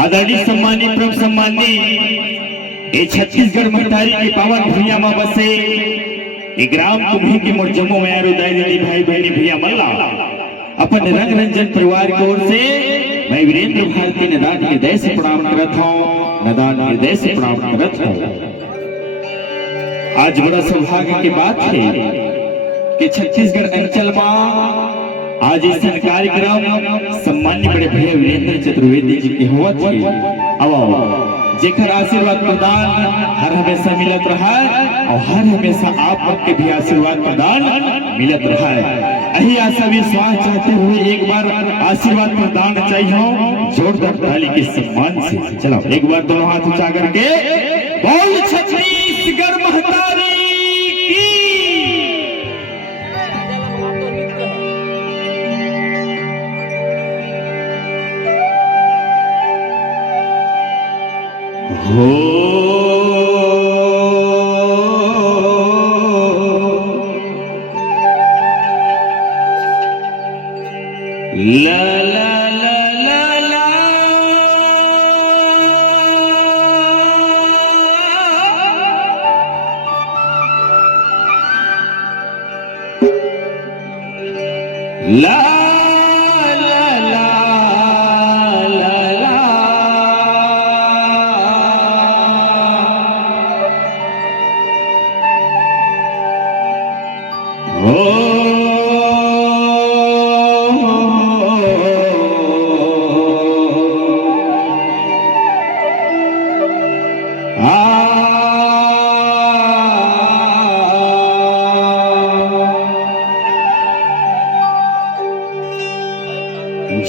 आदरणीय सम्मानी प्रभ सम्मानी ये छत्तीसगढ़ महतारी की पावन भूमिया में बसे ये ग्राम तुम्ही के मोर जम्मू में रुदाई दीदी भाई बहनी भैया मल्ला अपन रंग रंजन परिवार की ओर से मैं वीरेंद्र भारती नदान हृदय से प्रणाम करत हूँ। आज बड़ा सौभाग्य की बात है कि छत्तीसगढ़ अंचल में आज इस कार्यक्रम सम्मान्य बड़े भैया वीरेंद्र चतुर्वेदी जी के हुआ थे। अब जेकर आशीर्वाद प्रदान हर हमेशा मिलत रहा और हर हमेशा आप के भी आशीर्वाद प्रदान मिलत रहा। यही आशा विश्वास चाहते हुए एक बार आशीर्वाद प्रदान चाहिए जोरदार ताली के सम्मान से। चलो एक बार दोनों हाथ ऊंचा करके बोल छत्तीसगढ़ महतारी हो ला ला ला ला ला ला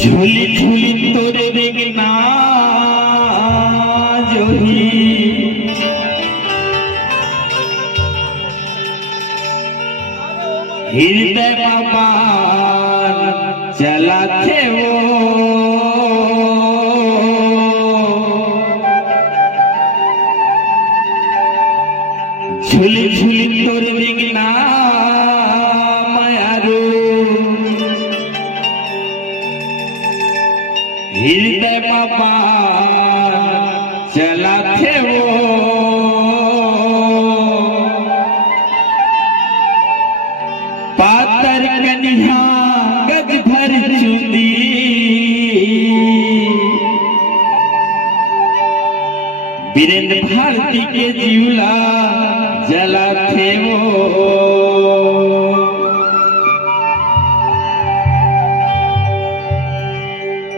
झूली झूली तोरे रेगना जोही हृदय बाबा चला थे वो झूली झूली तोरे रेगना हृदय बाबा चला थे वो पातर कन्हा गज भर चुंदी वीरेंद्र भारती के जीवला जला थे वो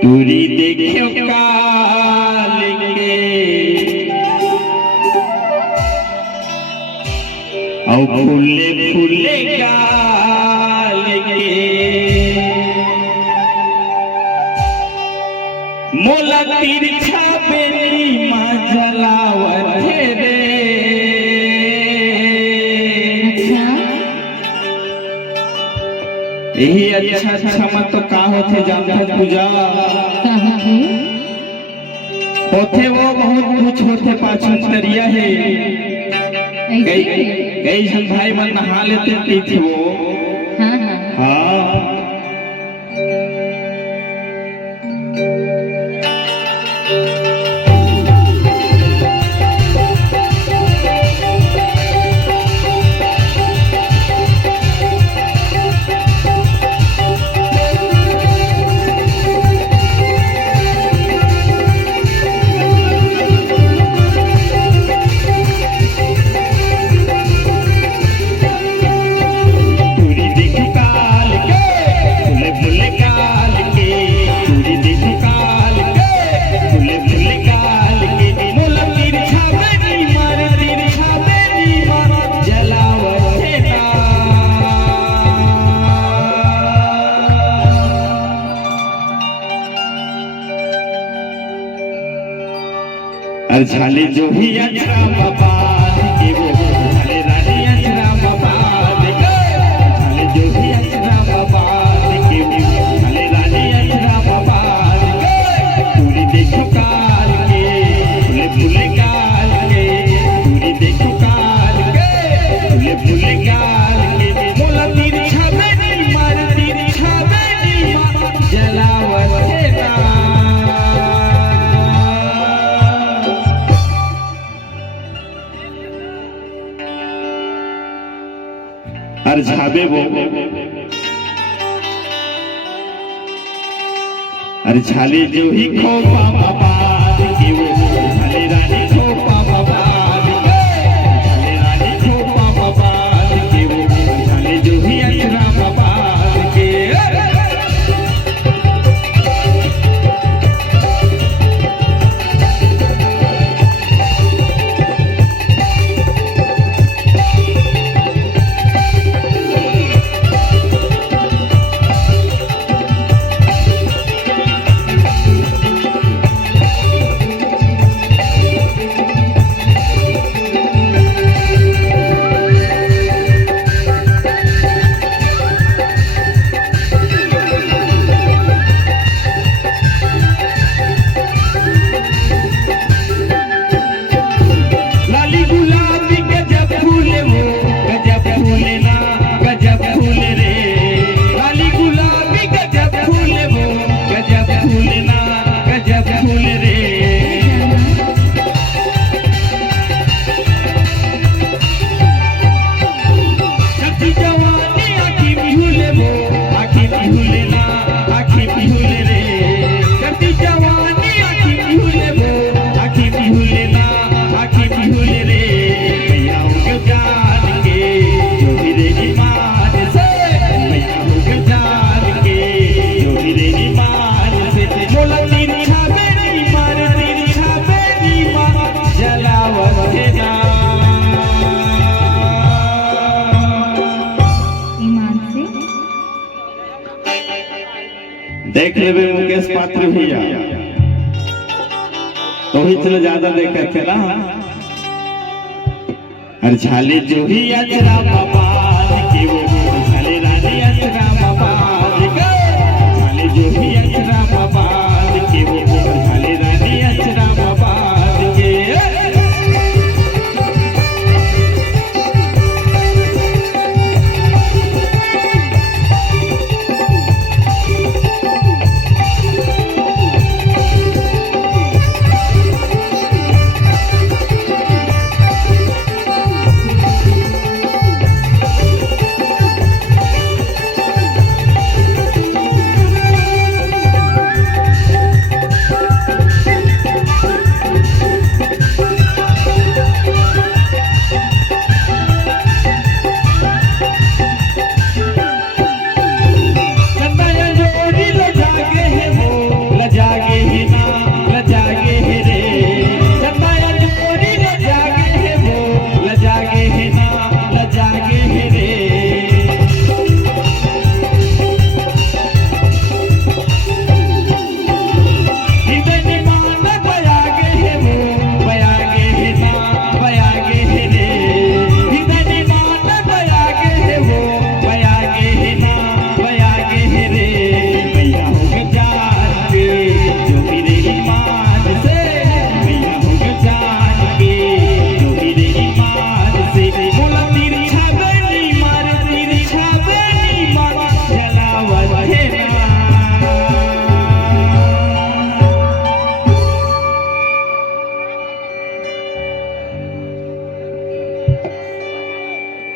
दूरी देखियो काल के और फूले फूले गाल के मोला तिरछा बेनी माँ जलावत रे। यही अच्छा मत तो का होते जानता पूजा होते वो बहुत कुछ होते पाछन तरिया है कई जन भाई मन नहा लेते थी वो। हाँ झाले जो ही अच्छा बाबाद के वो झाले रानी अच्छा बाबाद झाले जो ही अच्छा बाबाद के वो झाले रानी अच्छा बाबाद पूरी देखो काल के फूले फूले काल के पूरी देखो काल के फूले फूले काल हर झाबे वो हर झाले जो ही खोपा बाबाद के वो झाले रानी खोपा बाबाद झाले रानी खोपा बाबाद के वो झाले जो ही अचरा बाबाद के देख ले मुकेश पात्र भैया तो ही चलो ज्यादा देखे थे ना हर झाले जो ही अचरा बाबाद के वो झाले रानी अचरा बाबाद झाले जो ही अचरा बाबाद के वो झाले रानी अचरा बाबाद के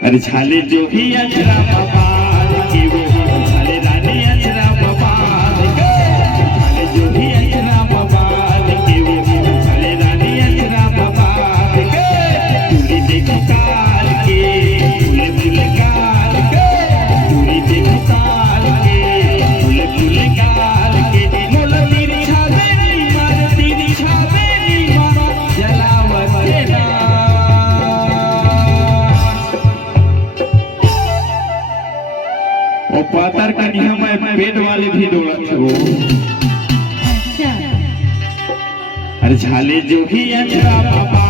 अरे झाले जो ही अचरा बाबाद के वो झाले रानी अचरा बाबाद झाले जो ही अचरा बाबाद के वो झाले रानी अचरा बाबाद पूरी देख काल के फूले फूले गाल के पूरी देख काल के फूले फूले गाल के मोला तेरी छावे नी मार तेरी छावे नी मार जलावत के ना और पातर का नियम है पेट वाले भी दौड़त हो अरे झाले जो ही अचरा बाबा